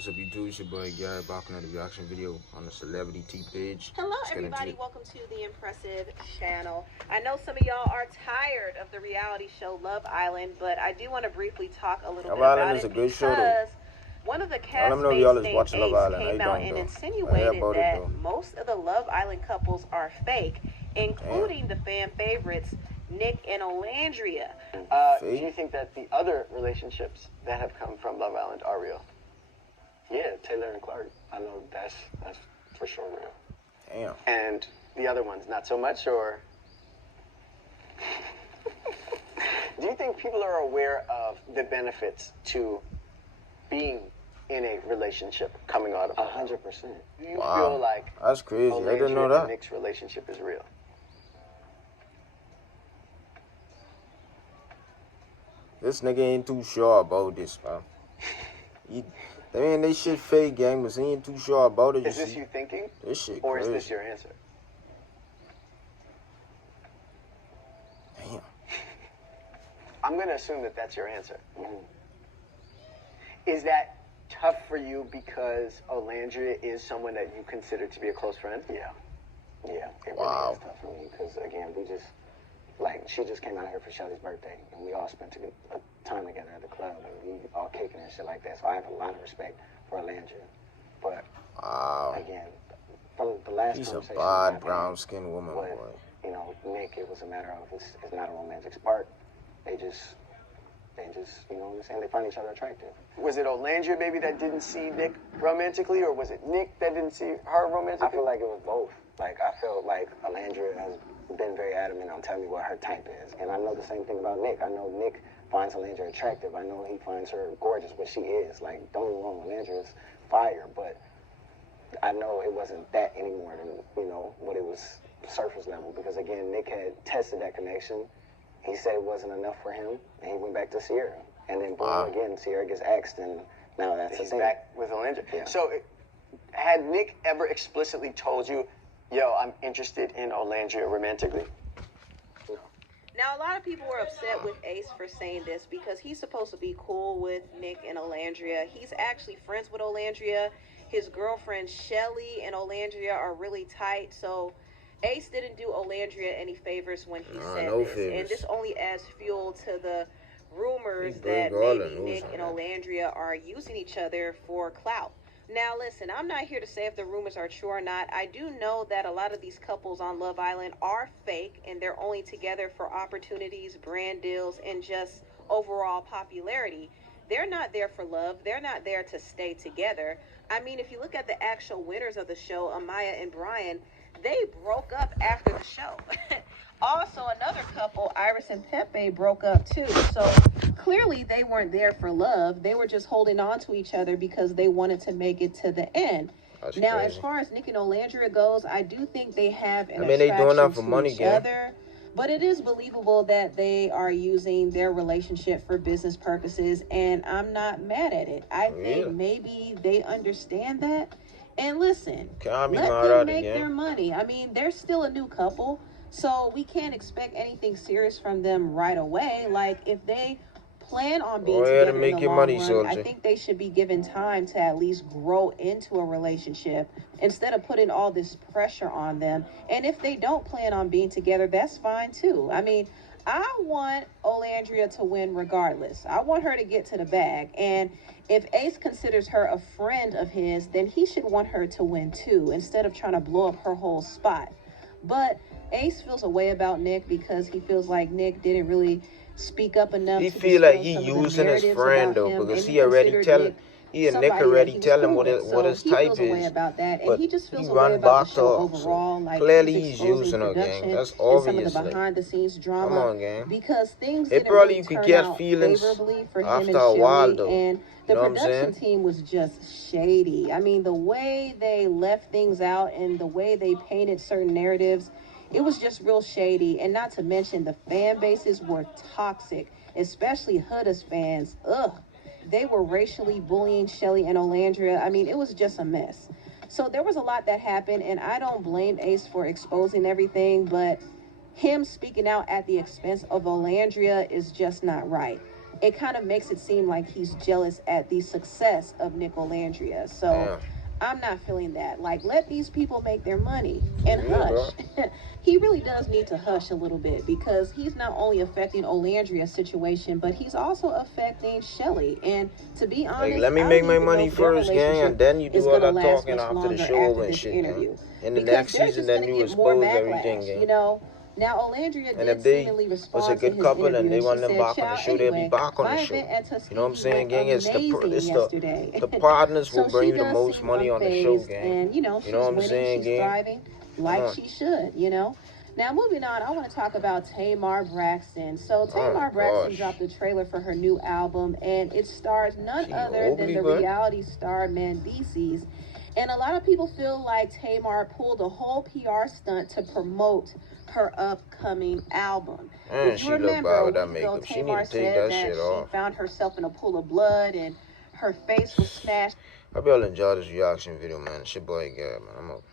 What's up, YouTube? It's your boy Garret back on another reaction video on the Celebrity T page. Hello, everybody. Welcome to the Impressive channel. I know some of y'all are tired of the reality show Love Island, but I do want to briefly talk a little bit about it because one of the castmates named Ace came out and insinuated that most of the Love Island couples are fake, including the fan favorites Nick and Olandria. Do you think that the other relationships that have come from Love Island are real? Yeah, Taylor and Clark. I know that's for sure real. Damn. And the other ones, not so much, or? Do you think people are aware of the benefits to being in a relationship coming out of 100%? Do you feel like that's crazy? I didn't know that. Nick's relationship is real? This nigga ain't too sure about this, bro. They shit fake, gang, but he ain't too sure about it. Is this you thinking? This shit or crazy. Is this your answer? Damn. I'm going to assume that that's your answer. Mm-hmm. Is that tough for you because Olandria is someone that you consider to be a close friend? Yeah. Yeah, it really is tough for me because, again, she just came out here for Shelly's birthday, and we all spent time together at the club, and we all kicking and shit like that, so I have a lot of respect for Olandria. But, again, from the last conversation... She's a bad, brown-skinned woman, boy. You know, Nick, it was a matter of, it's not a romantic spark. They just, you know what I'm saying, they find each other attractive. Was it Olandria, baby, that didn't see Nick romantically, or was it Nick that didn't see her romantically? I feel like it was both. Like, I feel like Olandria has been very adamant on telling me what her type is. And I know the same thing about Nick. I know Nick finds Olandria attractive. I know he finds her gorgeous, but she is. Like, don't get me wrong, Olandria is fire, but I know it wasn't that anymore than, you know, what it was surface level. Because, again, Nick had tested that connection. He said it wasn't enough for him, and he went back to Sierra. And then, boom, again, Sierra gets axed, and now that's the thing. He's back with Olandria. Yeah. So, had Nick ever explicitly told you, yo, I'm interested in Olandria romantically? No. Now, a lot of people were upset with Ace for saying this because he's supposed to be cool with Nick and Olandria. He's actually friends with Olandria. His girlfriend, Shelly, and Olandria are really tight. So, Ace didn't do Olandria any favors when he said this. And this only adds fuel to the rumors that maybe Nick and Olandria are using each other for clout. Now, listen, I'm not here to say if the rumors are true or not. I do know that a lot of these couples on Love Island are fake, and they're only together for opportunities, brand deals, and just overall popularity. They're not there for love. They're not there to stay together. I mean, if you look at the actual winners of the show, Amaya and Brian, they broke up after the show. Also, another couple, Iris and Pepe, broke up too. So clearly they weren't there for love. They were just holding on to each other because they wanted to make it to the end. That's now, crazy. As far as Nick and Olandria goes, I do think they have an they doing that for to money, each other. But it is believable that they are using their relationship for business purposes, and I'm not mad at it. I think maybe they understand that. And listen, let them make their money. I mean, they're still a new couple. So we can't expect anything serious from them right away. Like, if they plan on being together in the long run, I think they should be given time to at least grow into a relationship instead of putting all this pressure on them. And if they don't plan on being together, that's fine too. I mean, I want Olandria to win regardless. I want her to get to the bag. And if Ace considers her a friend of his, then he should want her to win too, instead of trying to blow up her whole spot. But Ace feels a way about Nick because he feels like Nick didn't really speak up enough. He feel like he using his friend though, because he already telling Nick already tell him what his type is. About that, and but he just feels he a way run about the show off, overall. Like, clearly he's using her, gang. That's obvious. Some of the behind the scenes drama. Come on, gang. Because things it didn't probably really you could turn get out feelings favorably for him after and a while Shelly, though. And the you know production team was just shady. I mean, the way they left things out and the way they painted certain narratives, it was just real shady. And not to mention the fan bases were toxic, especially Hudda's fans. Ugh. They were racially bullying Shelly and Olandria. I mean, it was just a mess. So there was a lot that happened, and I don't blame Ace for exposing everything, but him speaking out at the expense of Olandria is just not right. it kind of makes it seem like he's jealous at the success of Nick Olandria. So I'm not feeling that. Like, let these people make their money and hush. He really does need to hush a little bit, because he's not only affecting Olandria's situation, but he's also affecting Shelly. And to be honest, like, let me make my money first, gang, and then you do all that talking after the show and shit, gang. In the next season, then you expose everything, gang. You know, now Olandria and did if they seemingly was respond a good to his couple interview, and they want them back on the show, they'll be back on the show. You know what I'm saying, gang? It's the partners will bring you the most money on the show, gang. And, you know what I'm saying, gang? Thriving like she should, you know. Now, moving on, I want to talk about Tamar Braxton. So, Tamar Braxton dropped the trailer for her new album, and it stars none other than the reality star Mandices. And a lot of people feel like Tamar pulled a whole PR stunt to promote her upcoming album. And if you remember, a week ago, Tamar said that she found herself in a pool of blood and her face was smashed. I hope y'all enjoyed this reaction video, man. It's your boy Garret, man. I'm up.